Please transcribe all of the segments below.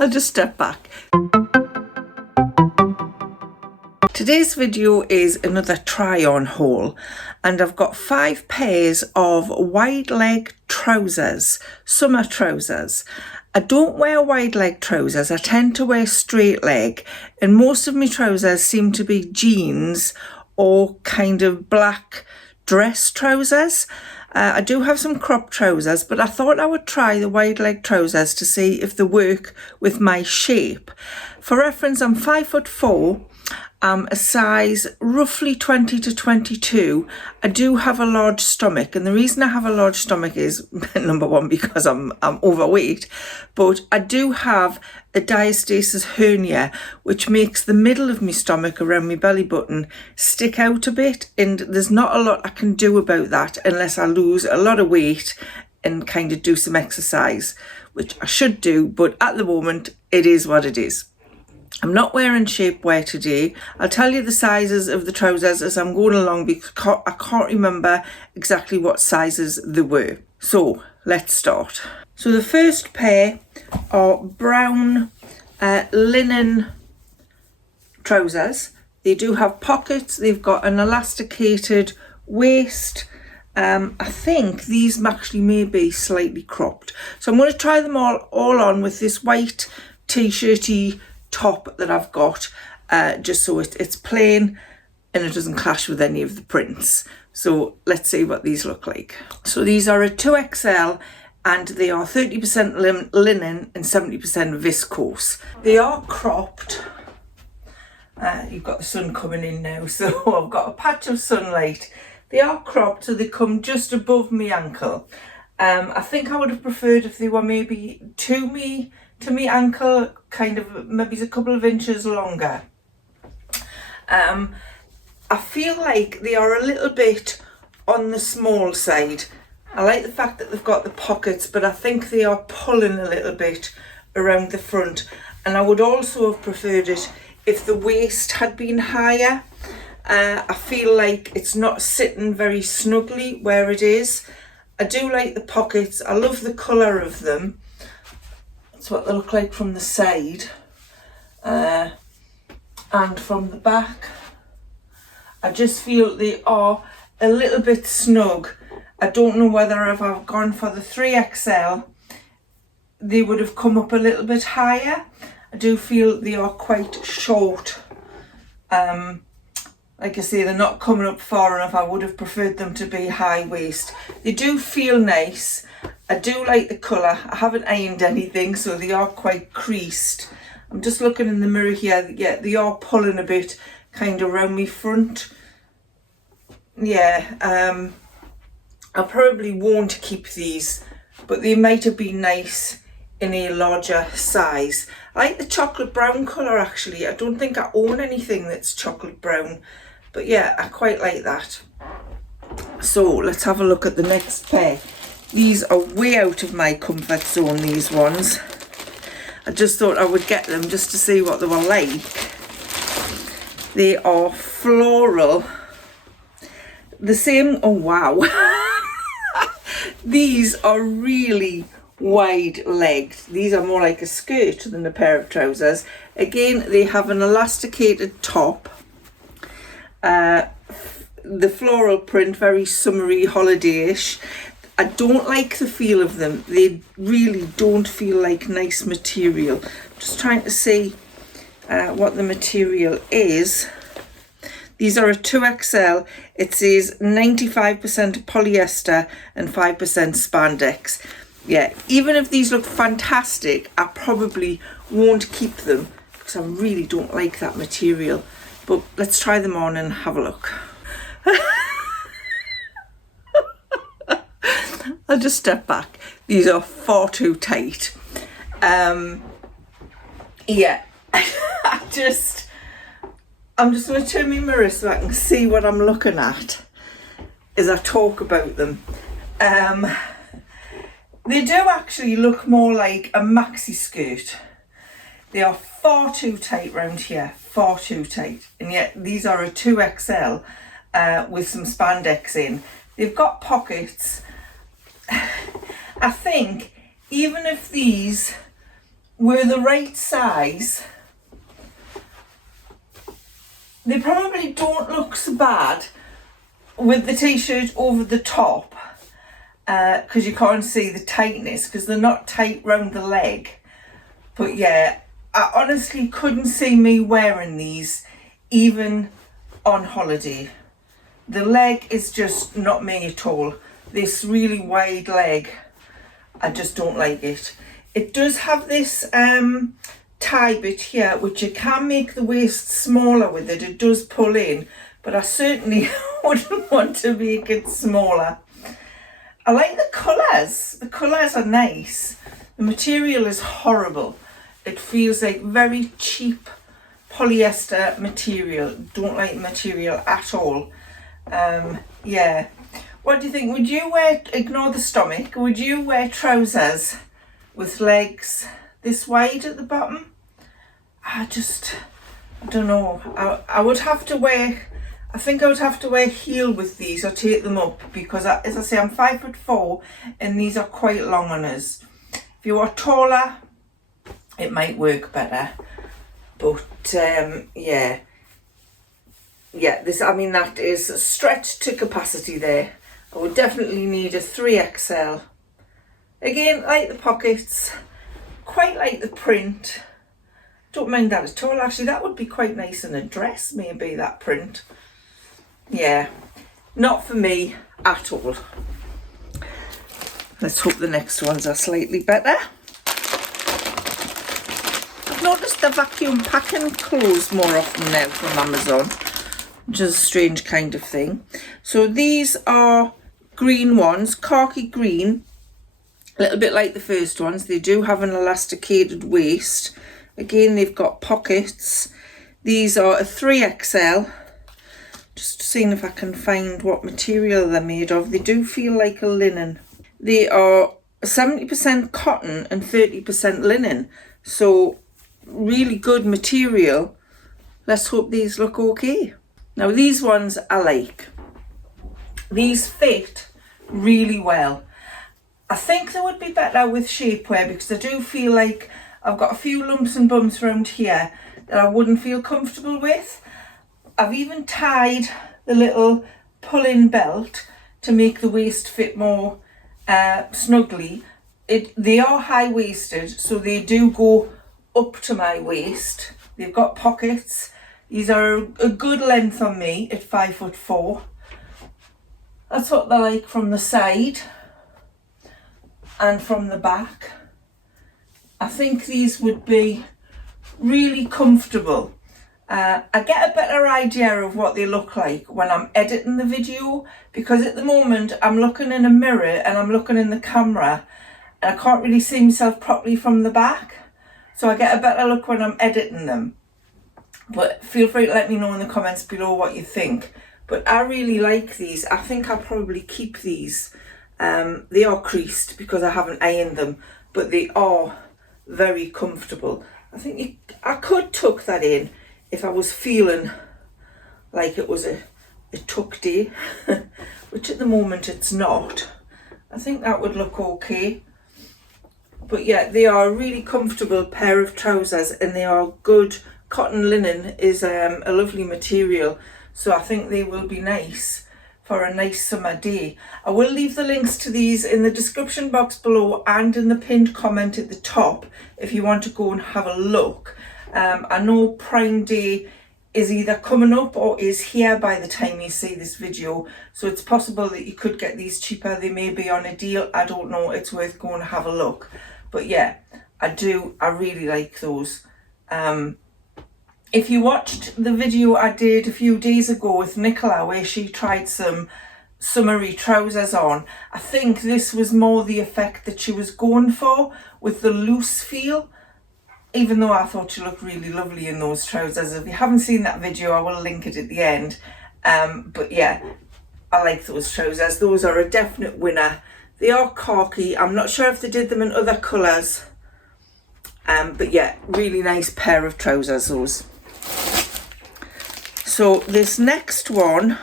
I'll just step back. Today's video is another try on haul, and I've got 5 pairs of wide leg trousers, summer trousers. I don't wear wide leg trousers, I tend to wear straight leg, and most of my trousers seem to be jeans or kind of black dress trousers. I do have some crop trousers, but I thought I would try the wide leg trousers to see if they work with my shape. For reference, I'm 5'4". A size roughly 20 to 22. I do have a large stomach, and the reason I have a large stomach is number one, because I'm overweight, but I do have a diastasis hernia, which makes the middle of my stomach around my belly button stick out a bit, and there's not a lot I can do about that unless I lose a lot of weight and kind of do some exercise, which I should do, but at the moment it is what it is. I'm not wearing shapewear today. I'll tell you the sizes of the trousers as I'm going along because I can't remember exactly what sizes they were. So let's start. So the first pair are brown linen trousers. They do have pockets. They've got an elasticated waist. I think these actually may be slightly cropped. So I'm going to try them all on with this white t-shirty top that I've got, just so it's plain and it doesn't clash with any of the prints. So let's see what these look like. So these are a 2XL and they are 30% linen and 70% viscose. They are cropped. You've got the sun coming in now, so I've got a patch of sunlight. They are cropped, so they come just above my ankle. I think I would have preferred if they were maybe to me ankle, kind of maybe a couple of inches longer. I feel like they are a little bit on the small side. I like the fact that they've got the pockets, but I think they are pulling a little bit around the front, and I would also have preferred it if the waist had been higher. I feel like it's not sitting very snugly where it is. I do like the pockets. I love the colour of them. That's what they look like from the side, and from the back. I just feel they are a little bit snug. I don't know whether if I've gone for the 3XL, they would have come up a little bit higher. I do feel they are quite short. Like I say, they're not coming up far enough. I would have preferred them to be high waist. They do feel nice. I do like the colour. I haven't ironed anything, so they are quite creased. I'm just looking in the mirror here. Yeah, they are pulling a bit kind of around me front. Yeah, I probably won't keep these, but they might have been nice in a larger size. I like the chocolate brown colour actually. I don't think I own anything that's chocolate brown, but yeah, I quite like that. So let's have a look at the next pair. These are way out of my comfort zone, these ones. I just thought I would get them just to see what they were like. They are floral. The same, oh wow. These are really wide legged. These are more like a skirt than a pair of trousers. Again, they have an elasticated top. The floral print, very summery, holiday-ish. I don't like the feel of them. They really don't feel like nice material. I'm just trying to see what the material is. These are a 2XL. It says 95% polyester and 5% spandex. Yeah, even if these look fantastic, I probably won't keep them because I really don't like that material. But let's try them on and have a look. I'll just step back. These are far too tight. Yeah, I'm just going to turn my mirror so I can see what I'm looking at as I talk about them. They do actually look more like a maxi skirt. They are far too tight round here, far too tight. And yet these are a 2XL with some spandex in. They've got pockets. I think even if these were the right size. They probably don't look so bad with the t-shirt over the top, because you can't see the tightness because they're not tight round the leg. But yeah, I honestly couldn't see me wearing these even on holiday. The leg is just not me at all. This really wide leg, I just don't like it. It does have this tie bit here, which you can make the waist smaller with it. It does pull in, but I certainly wouldn't want to make it smaller. I like the colours. The colours are nice. The material is horrible. It feels like very cheap polyester material. Don't like the material at all. Yeah. What do you think? Would you wear, ignore the stomach, would you wear trousers with legs this wide at the bottom? I don't know. I would have to wear, I think I would have to wear heel with these or take them up, because as I say, I'm 5'4" and these are quite long on us. If you are taller, it might work better. But yeah, this, I mean, that is stretched to capacity there. I would definitely need a 3XL. Again, like the pockets, quite like the print. Don't mind that at all. Actually, that would be quite nice in a dress, maybe, that print. Yeah, not for me at all. Let's hope the next ones are slightly better. I've noticed the vacuum packing clothes more often now from Amazon, which is a strange kind of thing. So these are green ones, khaki green, a little bit like the first ones. They do have an elasticated waist. Again, they've got pockets. These are a 3XL. Just seeing if I can find what material they're made of. They do feel like a linen. They are 70% cotton and 30% linen. So really good material. Let's hope these look okay. Now these ones I like. These fit really well. I think they would be better with shapewear, because I do feel like I've got a few lumps and bumps around here that I wouldn't feel comfortable with. I've even tied the little pull-in belt to make the waist fit more snugly. They are high-waisted, so they do go up to my waist. They've got pockets. These are a good length on me at 5'4". That's what they're like from the side and from the back. I think these would be really comfortable. I get a better idea of what they look like when I'm editing the video, because at the moment I'm looking in a mirror and I'm looking in the camera and I can't really see myself properly from the back. So I get a better look when I'm editing them. But feel free to let me know in the comments below what you think. But I really like these. I think I'll probably keep these. They are creased because I haven't ironed them, but they are very comfortable. I think I could tuck that in if I was feeling like it was a tuck day, which at the moment it's not. I think that would look okay. But yeah, they are a really comfortable pair of trousers, and they are good. Cotton linen is a lovely material, so I think they will be nice for a nice summer day. I will leave the links to these in the description box below and in the pinned comment at the top if you want to go and have a look. I know Prime Day is either coming up or is here by the time you see this video, so it's possible that you could get these cheaper. They may be on a deal, I don't know. It's worth going to have a look. But yeah, I really like those. If you watched the video I did a few days ago with Nicola where she tried some summery trousers on, I think this was more the effect that she was going for with the loose feel, even though I thought she looked really lovely in those trousers. If you haven't seen that video, I will link it at the end. But yeah, I like those trousers. Those are a definite winner. They are khaki. I'm not sure if they did them in other colours. But yeah, really nice pair of trousers, those. So this next one,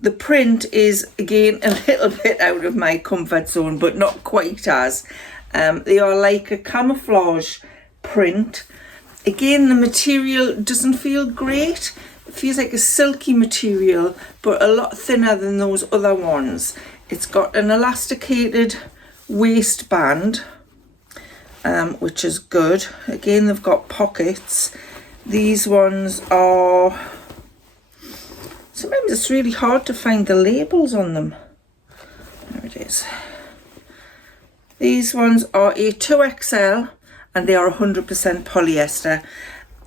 the print is again a little bit out of my comfort zone, but not quite as. They are like a camouflage print. Again, the material doesn't feel great. It feels like a silky material, but a lot thinner than those other ones. It's got an elasticated waistband, which is good. Again, they've got pockets. These ones are... Sometimes it's really hard to find the labels on them. There it is. These ones are a 2XL and they are 100% polyester.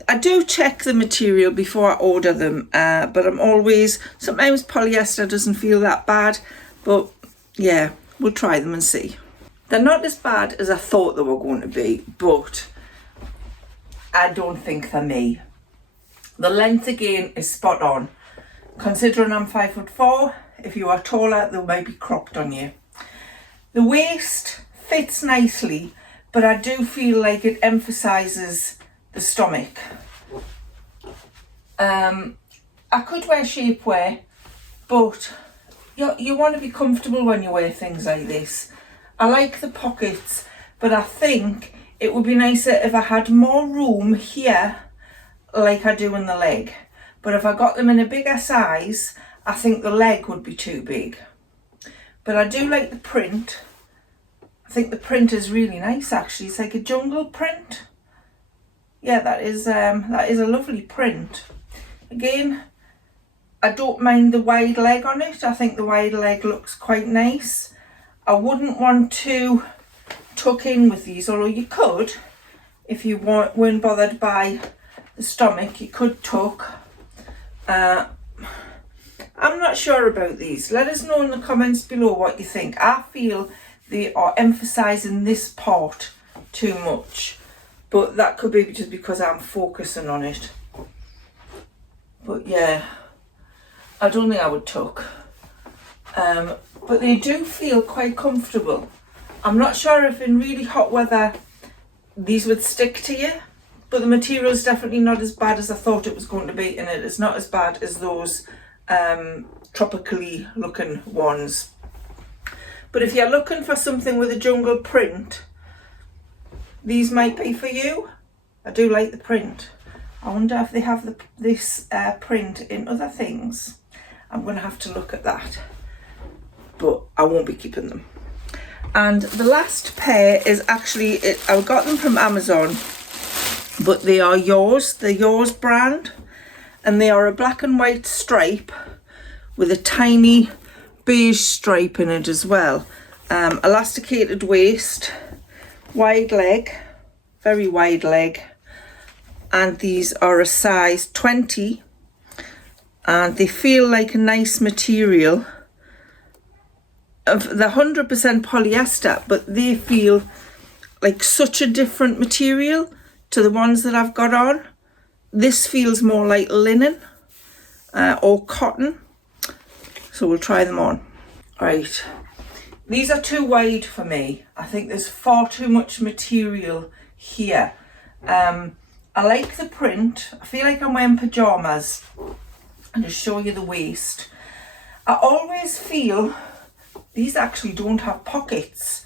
I do check the material before I order them, but I'm always... Sometimes polyester doesn't feel that bad, but yeah, we'll try them and see. They're not as bad as I thought they were going to be, but I don't think they're me. The length again is spot on. Considering I'm 5'4", if you are taller, they might be cropped on you. The waist fits nicely, but I do feel like it emphasises the stomach. I could wear shapewear, but you want to be comfortable when you wear things like this. I like the pockets, but I think it would be nicer if I had more room here like I do in the leg. But if I got them in a bigger size, I think the leg would be too big. But I do like the print. I think the print is really nice actually. It's like a jungle print. Yeah, that is a lovely print. Again, I don't mind the wide leg on it. I think the wide leg looks quite nice. I wouldn't want to tuck in with these, although you could. If you weren't bothered by the stomach, you could tuck. I'm not sure about these. Let us know in the comments below what you think. I feel they are emphasising this part too much, but that could be just because I'm focusing on it. But yeah, I don't think I would tuck. But they do feel quite comfortable. I'm not sure if in really hot weather these would stick to you, but the material is definitely not as bad as I thought it was going to be, and it is not as bad as those tropically looking ones. But if you're looking for something with a jungle print, these might be for you. I do like the print. I wonder if they have this print in other things. I'm going to have to look at that, but I won't be keeping them. And the last pair is actually, I got them from Amazon, but they are Yours, the Yours brand, and they are a black and white stripe with a tiny beige stripe in it as well. Elasticated waist, wide leg, very wide leg, and these are a size 20, and they feel like a nice material. They're 100% polyester, but they feel like such a different material to the ones that I've got on. This feels more like linen or cotton, so we'll try them on. Right, these are too wide for me. I think there's far too much material here. I like the print. I feel like I'm wearing pyjamas. And just show you the waist. I always feel these actually don't have pockets,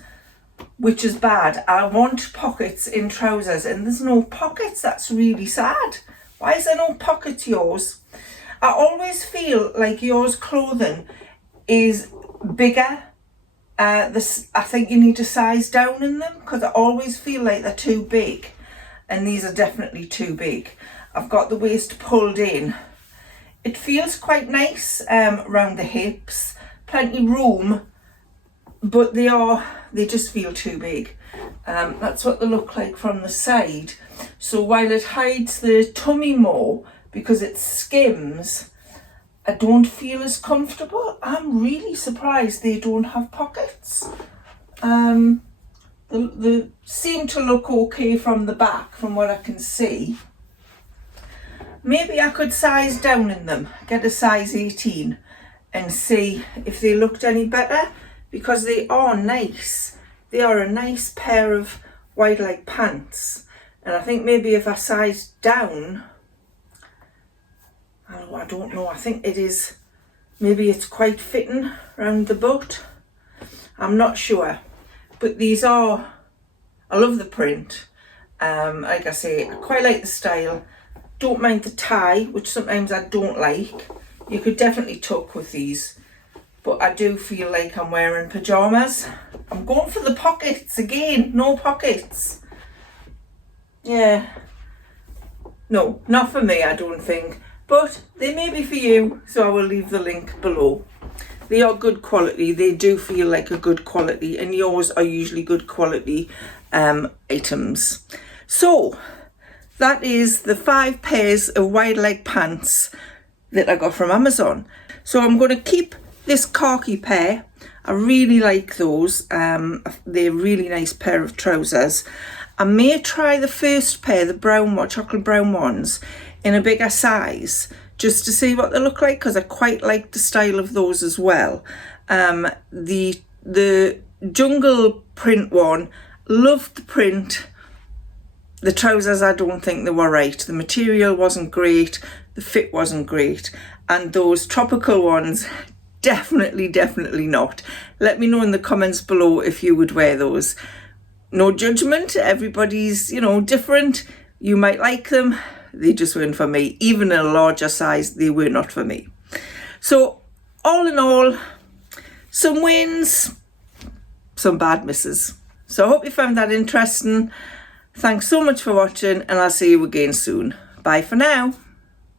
which is bad. I want pockets in trousers and there's no pockets. That's really sad. Why is there no pockets, Yours? I always feel like Yours clothing is bigger. I think you need to size down in them because I always feel like they're too big, and these are definitely too big. I've got the waist pulled in. It feels quite nice around the hips, plenty room, but they just feel too big. That's what they look like from the side. So while it hides the tummy more because it skims, I don't feel as comfortable. I'm really surprised they don't have pockets. They seem to look okay from the back, from what I can see. Maybe I could size down in them, get a size 18 and see if they looked any better, because they are nice. They are a nice pair of wide leg pants. And I think maybe if I sized down, I don't know, I think it is, maybe it's quite fitting around the butt. I'm not sure. But these are, I love the print. Like I say, I quite like the style. Don't mind the tie, which sometimes I don't like. You could definitely tuck with these, but I do feel like I'm wearing pyjamas. I'm going for the pockets again. No pockets. Yeah. No, not for me, I don't think. But they may be for you, so I will leave the link below. They are good quality. They do feel like a good quality, and yours are usually good quality items. So that is the 5 pairs of wide leg pants that I got from Amazon. So I'm going to keep this khaki pair. I really like those. They're a really nice pair of trousers. I may try the first pair, the brown one, chocolate brown ones, in a bigger size, just to see what they look like, because I quite like the style of those as well. The jungle print one, loved the print. The trousers, I don't think they were right. The material wasn't great, the fit wasn't great, and those tropical ones, definitely not. Let me know in the comments below if you would wear those. No judgment, everybody's, different. You might like them, they just weren't for me. Even in a larger size, they were not for me. So all in all, some wins, some bad misses. So I hope you found that interesting. Thanks so much for watching, and I'll see you again soon. Bye for now.